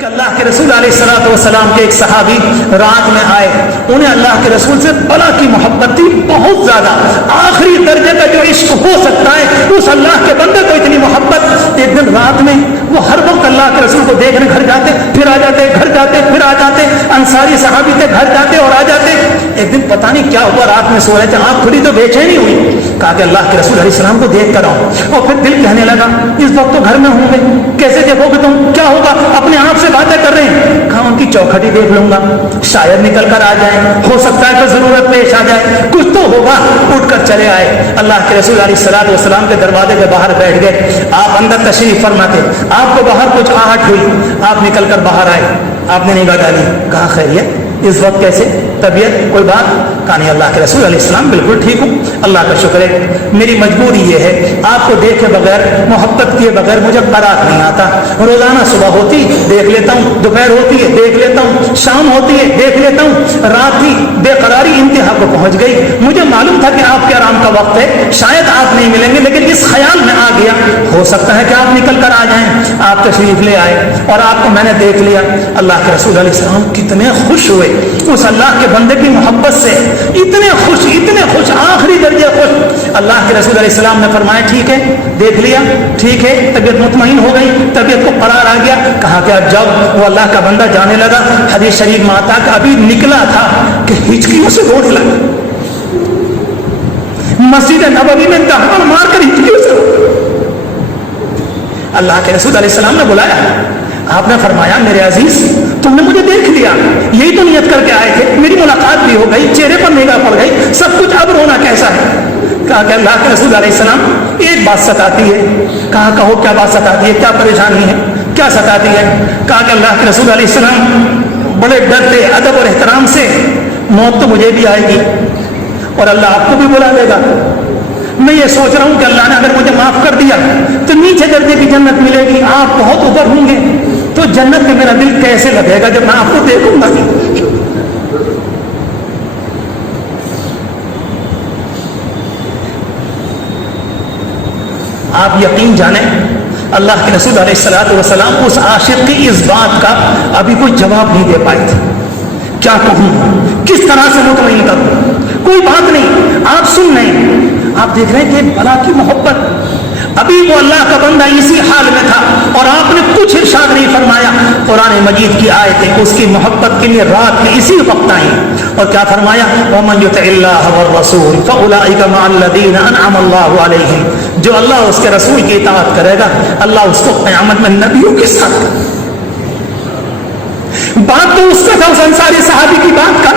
کہ اللہ کے رسول علیہ الصلوۃ والسلام کے ایک صحابی رات میں آئے، انہیں اللہ کے رسول سے بلا کی محبت تھی، بہت زیادہ، آخری درجے کا جو عشق ہو سکتا ہے اس اللہ کے بندے کو اتنی محبت۔ ایک دن رات میں وہ ہر وقت اللہ کے رسول کو دیکھنے گھر جاتے، پھر آ جاتے، گھر جاتے، پھر آ جاتے، انصاری صحابی تھے، گھر جاتے اور آ جاتے۔ ایک دن پتہ نہیں کیا ہوا، رات میں سو رہے تھے، آنکھ کھلی تو بے چینی ہوئی، کہا کہ اللہ کے رسول علیہ السلام کو دیکھ کر آؤ، اور پھر دل کہنے لگا اس وقت تو گھر میں ہوں گے، کیسے دیکھو گے تم، کیا ہوگا، اپنے آپ سے باتیں کر رہے ہیں، کہا ان کی چوکھٹ ہی دیکھ لوں گا، شاید نکل کر آ جائیں، ہو سکتا ہے کہ ضرورت پیش آ جائے، کچھ تو ہوگا۔ اٹھ کر چلے آئے، اللہ کے رسول علیہ السلام کے دروازے کے باہر بیٹھ گئے، آپ اندر تشریف فرما تھے، آپ کو باہر کچھ آہٹ ہوئی، آپ نکل کر باہر آئے، آپ نے نگاہ ڈالی، کہا خیریت اس وقت کیسے، طبیعت کوئی بات؟ کہا نہیں اللہ کے رسول علیہ السلام بالکل ٹھیک ہوں، اللہ کا شکر ہے، میری مجبوری یہ ہے آپ کو دیکھے بغیر، محبت کیے بغیر مجھے قرار نہیں آتا، روزانہ صبح ہوتی دیکھ لیتا ہوں، دوپہر ہوتی ہے دیکھ لیتا ہوں، شام ہوتی ہے دیکھ لیتا ہوں، رات کی بے قراری انتہا کو پہنچ گئی، مجھے معلوم تھا کہ آپ کے آرام کا وقت ہے، شاید آپ نہیں ملیں گے، لیکن اس خیال میں آ گیا ہو سکتا ہے کہ آپ نکل کر آ جائیں، آپ تشریف لے آئے اور آپ کو میں نے دیکھ لیا۔ اللہ کے رسول علیہ السلام کتنے خوش ہوئے اس اللہ کے بندے کی محبت سے، اتنے خوش، آخری درجے خوش۔ اللہ کے رسول علیہ السلام نے فرمایا ٹھیک ہے، دیکھ لیا، ٹھیک ہے، طبیعت مطمئن ہو گئی، طبیعت کو قرار آ گیا۔ کہا کہ جب وہ اللہ کا بندہ جانے لگا، حدیث شریف میں آتا کہ ابھی نکلا تھا کہ ہچکیوں سے رونے لگا، مسجد نبوی میں دہان مار کر ہچکیوں سے۔ اللہ کے رسول علیہ السلام نے بلایا، آپ نے فرمایا میرے عزیز تم نے مجھے دیکھ لیا، یہی تو نیت کر کے آئے تھے، میری ملاقات بھی ہو گئی، چہرے پر نگاہ پڑ گئی، سب کچھ، اب رونا کیسا ہے؟ کہا کہ اللہ کے رسول علیہ السلام ایک بات ستاتی ہے۔ کہا کہو کیا بات ستاتی ہے، کیا پریشانی ہے، کیا ستاتی ہے؟ کہا کہ اللہ کے رسول علیہ السلام بڑے ڈرتے ادب اور احترام سے، موت تو مجھے بھی آئے گی اور اللہ آپ کو بھی بلا دے گا، میں یہ سوچ رہا ہوں کہ اللہ نے اگر مجھے معاف کر دیا تو نیچے درجے کی جنت ملے گی، آپ بہت اوپر ہوں گے تو جنت میں میرا دل کیسے لگے گا جب میں آپ کو دیکھوں گا۔ آپ یقین جانیں اللہ کے رسول علیہ الصلوۃ والسلام اس عاشق کی اس بات کا ابھی کوئی جواب نہیں دے پائے تھے، کیا کہوں، کس طرح سے مطمئن کروں، کوئی بات نہیں، آپ سن رہے ہیں، آپ دیکھ رہے ہیں کہ بلا کی محبت، ابھی وہ اللہ کا بندہ اسی حال میں تھا اور آپ نے کچھ ارشاد نہیں فرمایا، قرآن مجید کی آیتیں اس کی محبت کے لیے رات میں اسی وقت آئیں اور کیا فرمایا، وَمَن يُطِعِ اللَّهَ وَالرَّسُولَ فَأُولَٰئِكَ مَعَ الَّذِينَ أَنْعَمَ اللَّهُ عَلَيْهِمْ، جو اللہ اس کے رسول کی اطاعت کرے گا اللہ اس کو قیامت میں نبیوں کے ساتھ کرے گا۔ بات تو اس کا تھا، اس انصاری صحابی کی بات کا،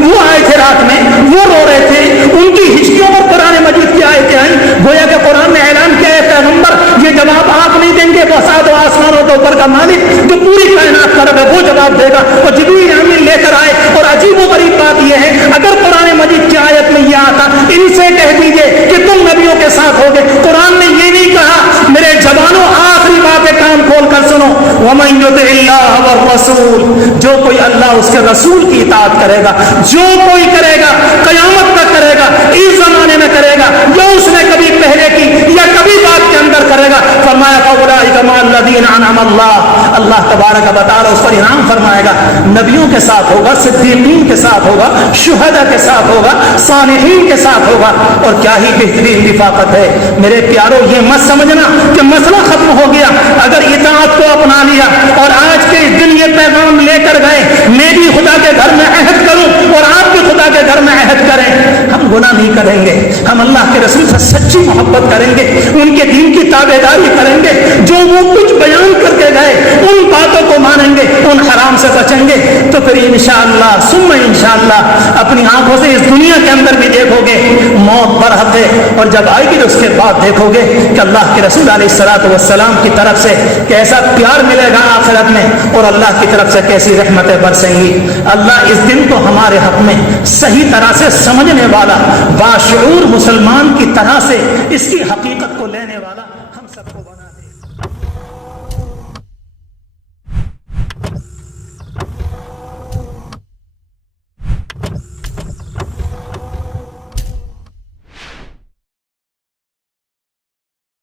وہ آئے تھے رات میں، وہ رو رہے تھے، ان کی ہچکیوں پر قرآن مجید کی آیتیں آئیں، گویا کہ قرآن نے اعلان کیا ہے پیغمبر یہ جواب آپ نہیں دیں گے، وہ سات آسمانوں کے اوپر کا مالک جو پوری کائنات کا رب ہے وہ جواب دے گا، اور جبریل امین لے کر آئے، اور عجیب و غریب بات یہ ہے اگر قرآن مجید کی آیت میں یہ آتا ان سے کہہ دیجئے کہ تم نبیوں کے ساتھ ہوگے، قرآن نے یہ نہیں کہا، میرے جوانوں آخری باتیں کان کھول کر سنو، وَمَن يُطِعِ اللَّهَ وَالرَّسُولَ، جو کوئی اللہ اس کے رسول کی اطاعت کرے گا، جو کوئی کرے گا قیامت تک کرے گا، اس زمانے میں کرے گا جو اس نے کبھی پہلے کی یا کبھی بعد کے اندر کرے گا، فرمایا فَأُولَٰئِكَ مَعَ الَّذِينَ أَنْعَمَ اللَّهُ، اللہ تبارک و تعالی اس پر انعام فرمائے گا، نبیوں کے ساتھ ہوگا، صدیقین کے ساتھ ہوگا، شہداء کے ساتھ ہوگا، صالحین کے ساتھ ہوگا، اور کیا ہی بہترین رفاقت ہے۔ میرے پیارو یہ مت سمجھنا کہ مسئلہ ختم ہو گیا اگر اطاعت کو اپنا لیا اور آج کے دن یہ پیغام لے کر گئے میں بھی خدا کے گھر میں عہد کروں اور آپ بھی خدا کے گھر میں عہد کریں، ہم گناہ نہیں کریں گے، ہم اللہ کے رسول سے سچی محبت کریں گے، ان کے دین کی تابعداری کریں گے، جو وہ کچھ بیان کر کے گئے ان باتوں کو مانیں گے، ان حرام سے بچیں گے، تو پھر انشاءاللہ ثم انشاءاللہ اپنی آنکھوں سے اس دنیا کے اندر بھی دیکھو گے موت برحق ہے، اور جب آئے گی تو اس کے بعد دیکھو گے کہ اللہ کے رسول علیہ الصلوۃ والسلام کی طرف سے کیسا پیار ملے گا آخرت میں، اور اللہ کی طرف سے کیسی رحمتیں برسیں گی۔ اللہ اس دن کو ہمارے حق میں صحیح طرح سے سمجھنے والا، باشعور مسلمان کی طرح سے اس کی حقیقت کو لینے والا ہم سب کو بنا دے۔